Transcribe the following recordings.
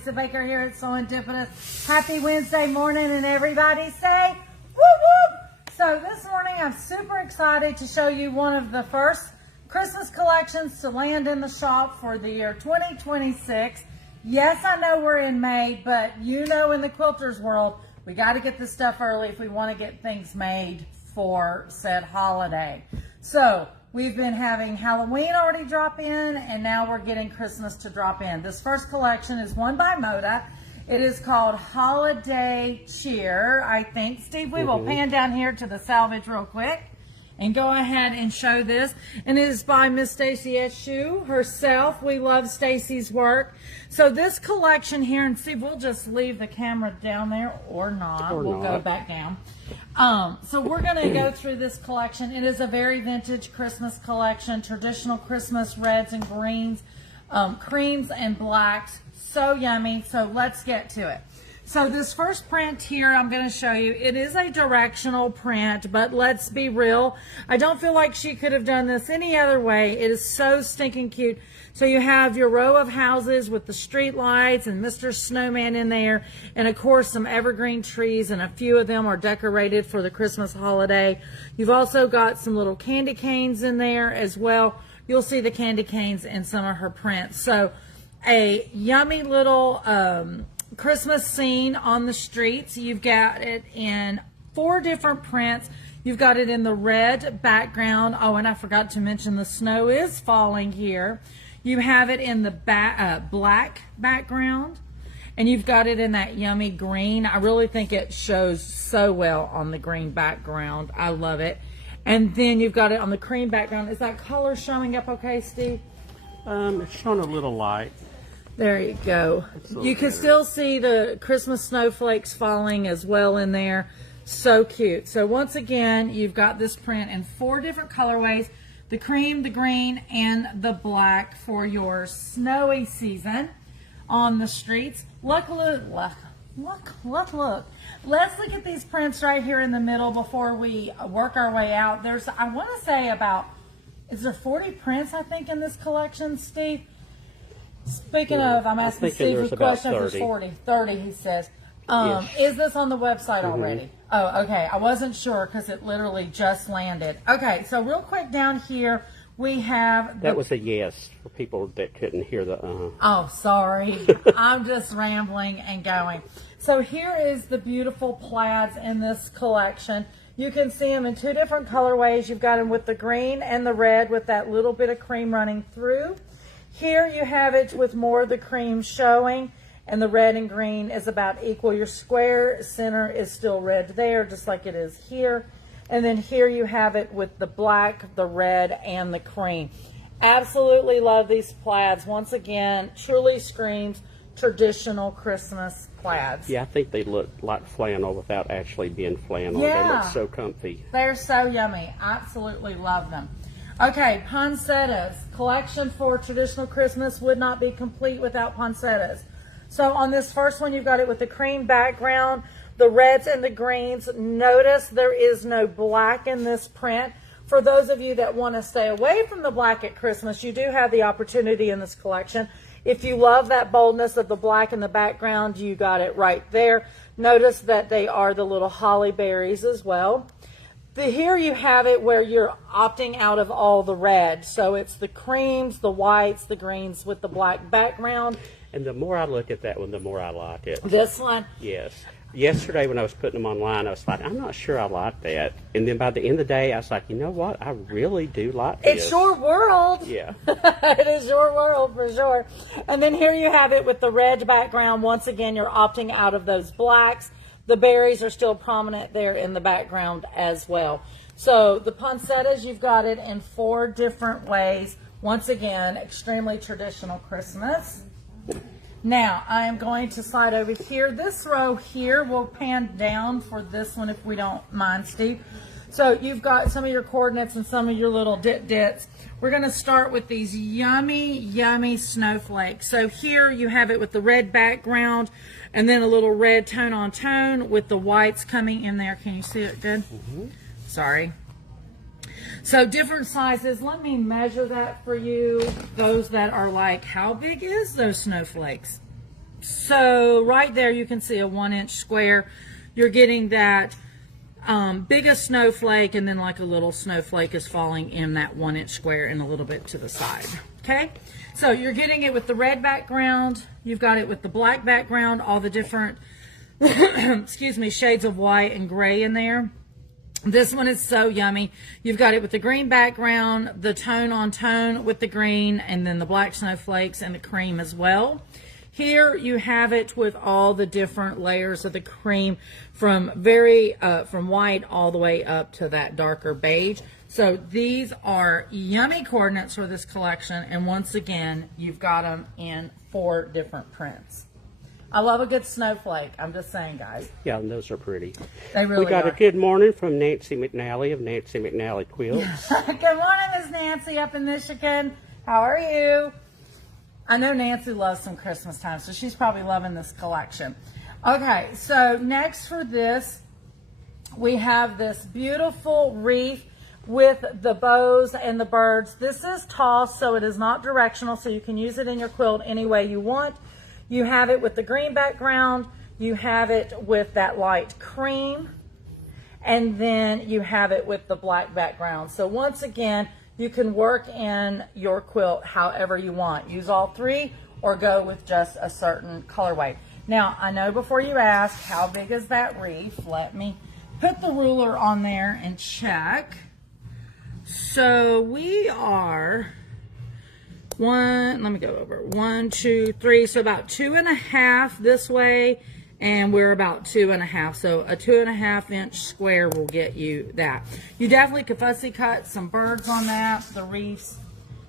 Lisa Baker here at SewEndipitous. Happy Wednesday morning, and everybody say whoop whoop. So this morning I'm super excited to show you one of the first Christmas collections to land in the shop for the year 2026. Yes, I know we're in May, but you know, in the quilters world, we got to get this stuff early if we want to get things made for said holiday. So we've been having Halloween already drop in, and now we're getting Christmas to drop in. This first collection is one by Moda. It is called Holiday Cheer, I think. Steve, we will pan down here to the salvage real quick and go ahead and show this. And it is by Miss Stacy Iest Hsu herself. We love Stacy's work. So this collection here, and Steve, we'll just leave the camera down there or not. We'll go back down. So we're going to go through this collection. It is a very vintage Christmas collection, traditional Christmas reds and greens, creams and blacks. So yummy. So let's get to it. So this first print here I'm going to show you, it is a directional print, but let's be real. I don't feel like she could have done this any other way. It is so stinking cute. So you have your row of houses with the street lights and Mr. Snowman in there, and of course some evergreen trees, and a few of them are decorated for the Christmas holiday. You've also got some little candy canes in there as well. You'll see the candy canes in some of her prints. So a yummy little Christmas scene on the streets. You've got it in 4 different prints. You've got it in the red background. Oh, and I forgot to mention the snow is falling here. You have it in the black background, and you've got it in that yummy green. I really think it shows so well on the green background. I love it. And then you've got it on the cream background. Is that color showing up okay, Steve? It's showing a little light. There you go. You can still see the Christmas snowflakes falling as well in there. So cute. So once again, you've got this print in 4 different colorways: the cream, the green, and the black for your snowy season on the streets. Let's look at these prints right here in the middle before we work our way out. There's, I want to say about, is there 40 prints, I think, in this collection, Steve? Speaking of, I'm asking Steve a question. If there's 40, 30, he says. Is this on the website already? Oh, okay. I wasn't sure because it literally just landed. Okay, so real quick down here, we have... That was a yes for people that couldn't hear the Oh, sorry. I'm just rambling and going. So here is the beautiful plaids in this collection. You can see them in 2 different colorways. You've got them with the green and the red with that little bit of cream running through. Here you have it with more of the cream showing, and the red and green is about equal. Your square center is still red there, just like it is here. And then here you have it with the black, the red, and the cream. Absolutely love these plaids. Once again, truly screams traditional Christmas plaids. Yeah, I think they look like flannel without actually being flannel. Yeah. They look so comfy. They're so yummy. Absolutely love them. Okay, poinsettias. Collection for traditional Christmas would not be complete without poinsettias. So on this first one, you've got it with the cream background, the reds and the greens. Notice there is no black in this print. For those of you that want to stay away from the black at Christmas, you do have the opportunity in this collection. If you love that boldness of the black in the background, you got it right there. Notice that they are the little holly berries as well. Here you have it where you're opting out of all the red. So it's the creams, the whites, the greens with the black background. And the more I look at that one, the more I like it. This one? Yes. Yesterday when I was putting them online, I was like, I'm not sure I like that. And then by the end of the day, I was like, you know what? I really do like this. It's your world. Yeah. It is your world for sure. And then here you have it with the red background. Once again, you're opting out of those blacks. The berries are still prominent there in the background as well. So the poinsettias, you've got it in 4 different ways. Once again, extremely traditional Christmas. Now, I am going to slide over here. This row here, we'll pan down for this one if we don't mind, Steve. So you've got some of your coordinates and some of your little dits. We're going to start with these yummy, yummy snowflakes. So here you have it with the red background and then a little red tone on tone with the whites coming in there. Can you see it good? Sorry. So different sizes. Let me measure that for you. Those that are like, how big is those snowflakes? So right there you can see a 1-inch square. You're getting that biggest snowflake, and then like a little snowflake is falling in that 1-inch square and a little bit to the side. Okay, so you're getting it with the red background, you've got it with the black background, all the different excuse me, shades of white and gray in there. This one is so yummy. You've got it with the green background, the tone on tone with the green, and then the black snowflakes and the cream as well. Here you have it with all the different layers of the cream from from white all the way up to that darker beige. So these are yummy coordinates for this collection, and once again, you've got them in 4 different prints. I love a good snowflake. I'm just saying, guys. Yeah, and those are pretty. They really are. We got a good morning from Nancy McNally of Nancy McNally Quilts. Good morning, Miss Nancy up in Michigan. How are you? I know Nancy loves some Christmas time, so she's probably loving this collection. Okay, so next for this, we have this beautiful wreath with the bows and the birds. This is tossed, so it is not directional, so you can use it in your quilt any way you want. You have it with the green background, you have it with that light cream, and then you have it with the black background. So once again, you can work in your quilt however you want. Use all 3 or go with just a certain colorway. Now, I know before you ask, how big is that wreath? Let me put the ruler on there and check. So we are... let me go over 1, 2, 3, so about 2.5 this way, and we're about 2.5, so a 2.5-inch square will get you that. You definitely could fussy cut some birds on that, the wreaths.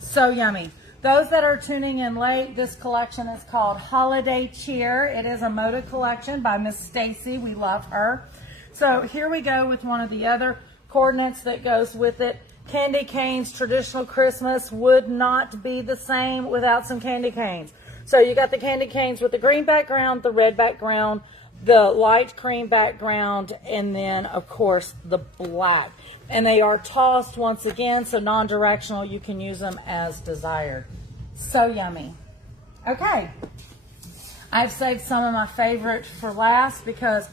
So yummy. Those that are tuning in late, this collection is called Holiday Cheer. It is a Moda collection by Miss Stacy. We love her. So here we go with one of the other coordinates that goes with it. Candy canes. Traditional Christmas would not be the same without some candy canes. So you got the candy canes with the green background, the red background, the light cream background, and then of course the black. And they are tossed once again, so non-directional. You can use them as desired. So yummy. Okay, I've saved some of my favorite for last because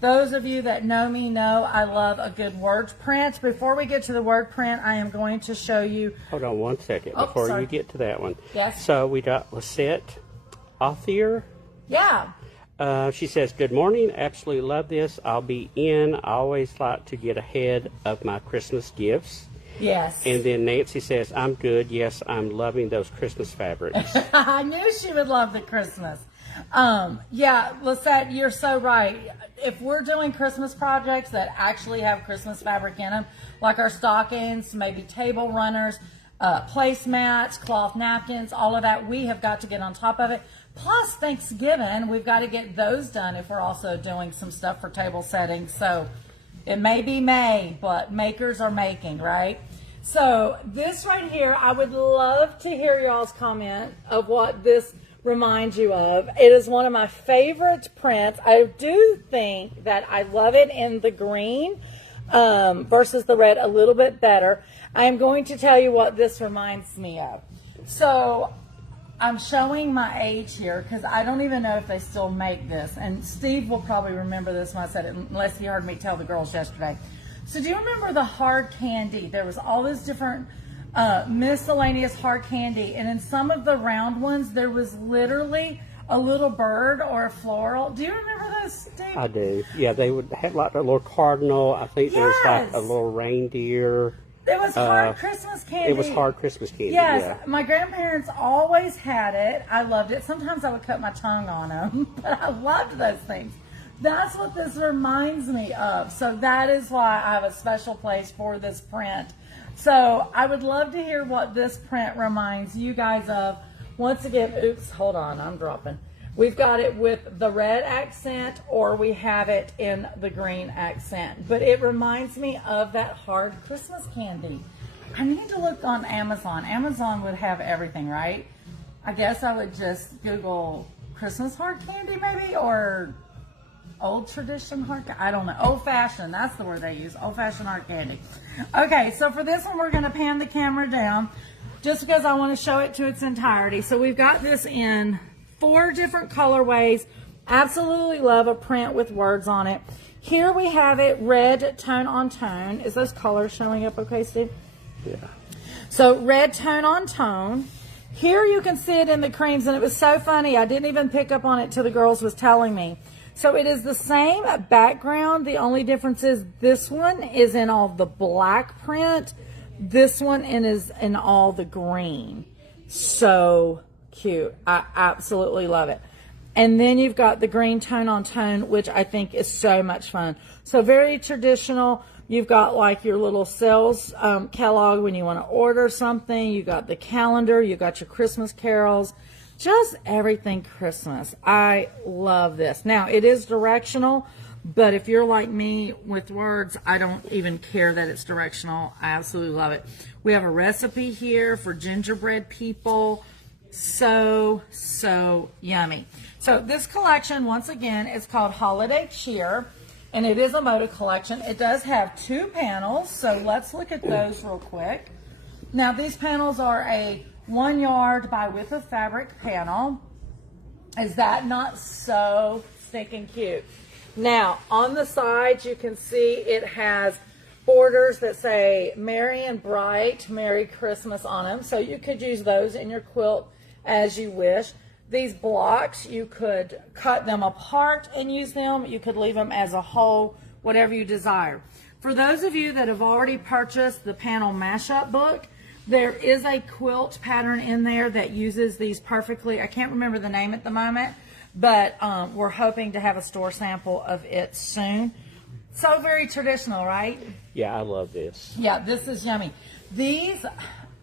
those of you that know me know I love a good word print. Before we get to the word print, I am going to show you... Hold on one second before you get to that one. Yes. So we got Lisette Othier. Yeah. She says, good morning. Absolutely love this. I'll be in. I always like to get ahead of my Christmas gifts. Yes. And then Nancy says, I'm good. Yes, I'm loving those Christmas fabrics. I knew she would love the Christmas. Yeah, Lisette, you're so right. If we're doing Christmas projects that actually have Christmas fabric in them, like our stockings, maybe table runners, placemats, cloth napkins, all of that, we have got to get on top of it. Plus Thanksgiving, we've got to get those done if we're also doing some stuff for table settings. So it may be May, but makers are making, right? So this right here, I would love to hear y'all's comment of what this reminds you of. It is one of my favorite prints. I do think that I love it in the green versus the red a little bit better. I am going to tell you what this reminds me of. So I'm showing my age here because I don't even know if they still make this. And Steve will probably remember this when I said it, unless he heard me tell the girls yesterday. So do you remember the hard candy? There was all those different miscellaneous hard candy, and in some of the round ones there was literally a little bird or a floral. Do you remember those, Steve? I do. Yeah, they would have like a little cardinal. I think there was like a little reindeer. It was hard Christmas candy. It was hard Christmas candy. Yes, yeah. My grandparents always had it. I loved it. Sometimes I would cut my tongue on them, but I loved those things. That's what this reminds me of. So that is why I have a special place for this print. So I would love to hear what this print reminds you guys of. Once again, oops, hold on, I'm dropping. We've got it with the red accent or we have it in the green accent. But it reminds me of that hard Christmas candy. I need to look on Amazon. Amazon would have everything, right? I guess I would just Google Christmas hard candy maybe, or old tradition hard candy. I don't know. Old fashioned, that's the word they use. Old fashioned hard candy. Okay, so for this one, we're going to pan the camera down just because I want to show it to its entirety. So we've got this in 4 different colorways. Absolutely love a print with words on it. Here we have it red tone on tone. Is those colors showing up okay, Steve? Yeah. So red tone on tone. Here you can see it in the creams, and it was so funny. I didn't even pick up on it till the girls was telling me. So it is the same background. The only difference is this one is in all the black print. This one is in all the green. So cute. I absolutely love it. And then you've got the green tone on tone, which I think is so much fun. So very traditional. You've got like your little sales catalog when you want to order something. You got the calendar. You got your Christmas carols. Just everything Christmas. I love this. Now, it is directional, but if you're like me with words, I don't even care that it's directional. I absolutely love it. We have a recipe here for gingerbread people. So yummy. So this collection, once again, is called Holiday Cheer, and it is a Moda collection. It does have 2 panels, so let's look at those real quick. Now, these panels are a 1 yard by width of fabric panel. Is that not so stinking cute? Now, on the sides, you can see it has borders that say Merry and Bright, Merry Christmas on them. So you could use those in your quilt as you wish. These blocks, you could cut them apart and use them. You could leave them as a whole, whatever you desire. For those of you that have already purchased the panel mashup book, there is a quilt pattern in there that uses these perfectly. I can't remember the name at the moment, but we're hoping to have a store sample of it soon. So very traditional, right? Yeah, I love this. Yeah, this is yummy. These,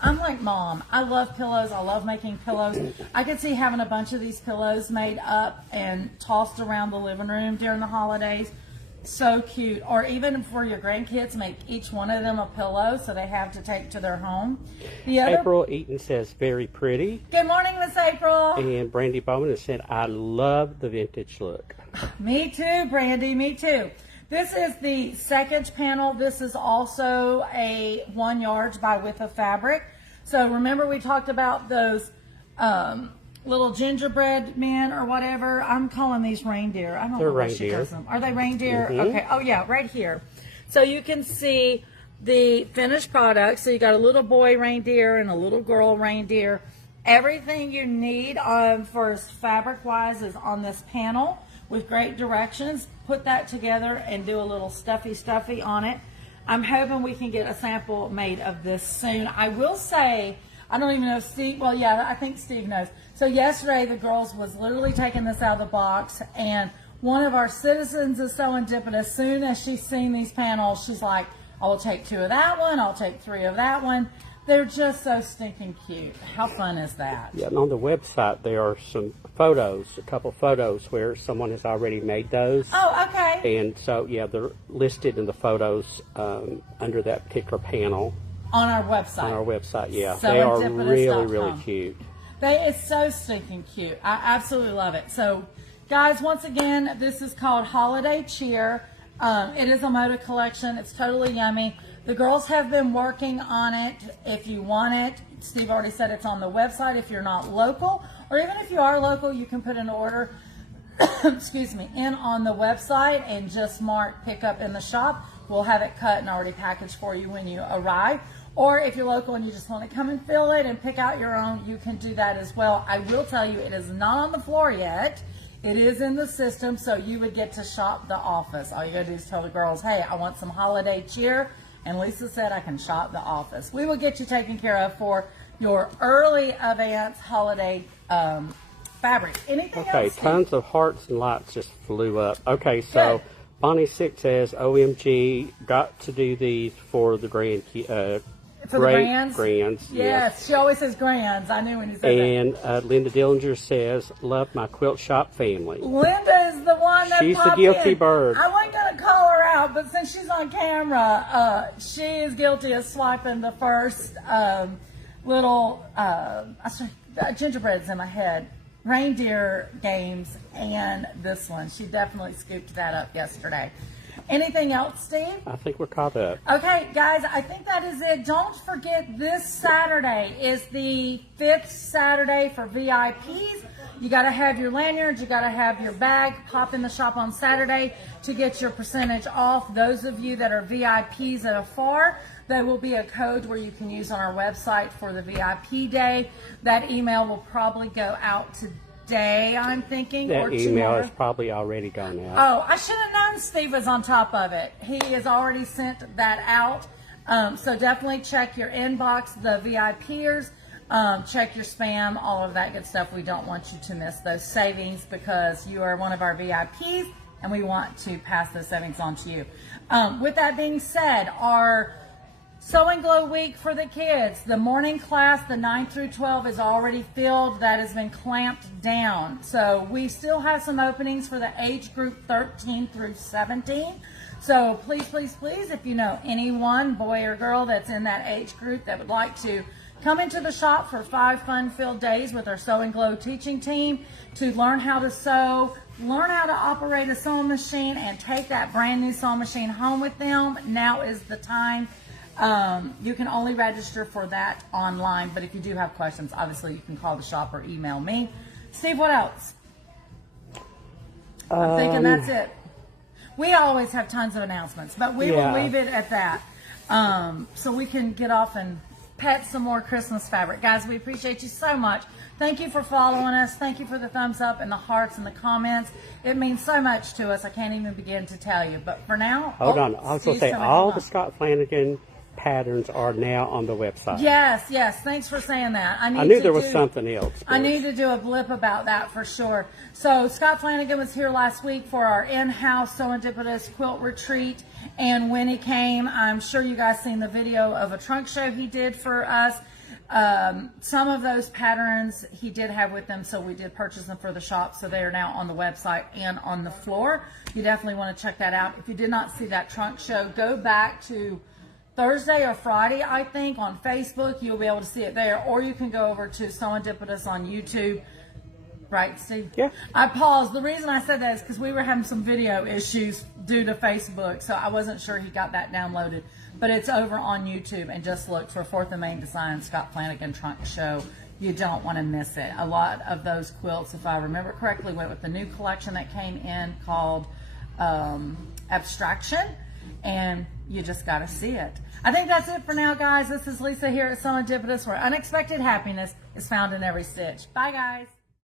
I'm like Mom. I love pillows. I love making pillows. I could see having a bunch of these pillows made up and tossed around the living room during the holidays. So cute. Or even for your grandkids, make each one of them a pillow so they have to take to their home. April Eaton says, very pretty. Good morning, Miss April. And Brandy Bowman has said, I love the vintage look. Me too, Brandy. Me too. This is the second panel. This is also a 1 yard by width of fabric. So remember we talked about those little gingerbread men or whatever. I'm calling these reindeer. I don't know what she calls them. Are they reindeer? Mm-hmm. Okay. Oh yeah, right here. So you can see the finished product. So you got a little boy reindeer and a little girl reindeer. Everything you need for fabric wise is on this panel with great directions. Put that together and do a little stuffy on it. I'm hoping we can get a sample made of this soon. I will say, I don't even know if Steve, well, yeah, I think Steve knows. So yesterday, the girls was literally taking this out of the box, and one of our citizens is SewEndipitous. As soon as she's seen these panels, she's like, I'll take 2 of that one, I'll take 3 of that one. They're just so stinking cute. How fun is that? Yeah, and on the website, there are some photos, a couple photos where someone has already made those. Oh, okay. And so, yeah, they're listed in the photos under that particular panel. On our website. On our website, yeah. They are really cute. It's so stinking cute. I absolutely love it. So, guys, once again, this is called Holiday Cheer. It is a Moda collection. It's totally yummy. The girls have been working on it. If you want it, Steve already said it's on the website. If you're not local, or even if you are local, you can put an order excuse me, in on the website and just mark pick up in the shop. We'll have it cut and already packaged for you when you arrive. Or if you're local and you just want to come and fill it and pick out your own, you can do that as well. I will tell you, it is not on the floor yet. It is in the system, so you would get to shop the office. All you gotta do is tell the girls, hey, I want some holiday cheer. And Lisa said I can shop the office. We will get you taken care of for your early advance holiday fabric. Anything else? Okay, tons of hearts and lights just flew up. Okay, so good. Bonnie Six says, OMG, got to do these for the grands. Yes, she always says grands. I knew when you said that. And Linda Dillinger says, love my quilt shop family. Linda is the one that she's the guilty bird. I wasn't going to call her out, but since she's on camera, she is guilty of swiping the first little gingerbreads in my head. Reindeer games and this one. She definitely scooped that up yesterday. Anything else, Steve? I think we're caught up. Okay, guys, I think that is it. Don't forget, this Saturday is the 5th Saturday for VIPs. You got to have your lanyards. You got to have your bag. Pop in the shop on Saturday to get your percentage off. Those of you that are VIPs at afar, there will be a code where you can use on our website for the VIP day. That email will probably go out today, I'm thinking. That or email tomorrow. is probably already gone out. Oh, I should have known Steve was on top of it. He has already sent that out. So definitely check your inbox, the VIPers. Check your spam, all of that good stuff. We don't want you to miss those savings because you are one of our VIPs and we want to pass those savings on to you. With that being said, our Sew and Glow week for the kids, the morning class, the 9 through 12 is already filled. That has been clamped down. So we still have some openings for the age group 13 through 17. So please, please, please, if you know anyone, boy or girl, that's in that age group that would like to come into the shop for 5 fun-filled days with our Sew and Glow teaching team to learn how to sew, learn how to operate a sewing machine, and take that brand new sewing machine home with them, now is the time. You can only register for that online, but if you do have questions, obviously you can call the shop or email me. Steve, what else? I'm thinking that's it. We always have tons of announcements, but we will leave it at that. So we can get off and pet some more Christmas fabric. Guys, we appreciate you so much. Thank you for following us. Thank you for the thumbs up and the hearts and the comments. It means so much to us. I can't even begin to tell you. But for now, hold on. I was going to say all the Scott Flanagan patterns are now on the website. Yes, yes. Thanks for saying that. I knew there was something else. I need to do a blip about that for sure. So Scott Flanagan was here last week for our in-house SewEndipitous quilt retreat. And when he came, I'm sure you guys seen the video of a trunk show he did for us. Some of those patterns he did have with them, so we did purchase them for the shop. So they are now on the website and on the floor. You definitely want to check that out. If you did not see that trunk show, go back to Thursday or Friday, I think, on Facebook. You'll be able to see it there, or you can go over to SewEndipitous on YouTube. Right, Steve? Yeah. I paused. The reason I said that is because we were having some video issues due to Facebook, so I wasn't sure he got that downloaded. But it's over on YouTube, and just look for 4th and Main Design Scott Flanagan Trunk Show. You don't want to miss it. A lot of those quilts, if I remember correctly, went with the new collection that came in called Abstraction, and you just got to see it. I think that's it for now, guys. This is Lisa here at SewEndipitous, where unexpected happiness is found in every stitch. Bye, guys.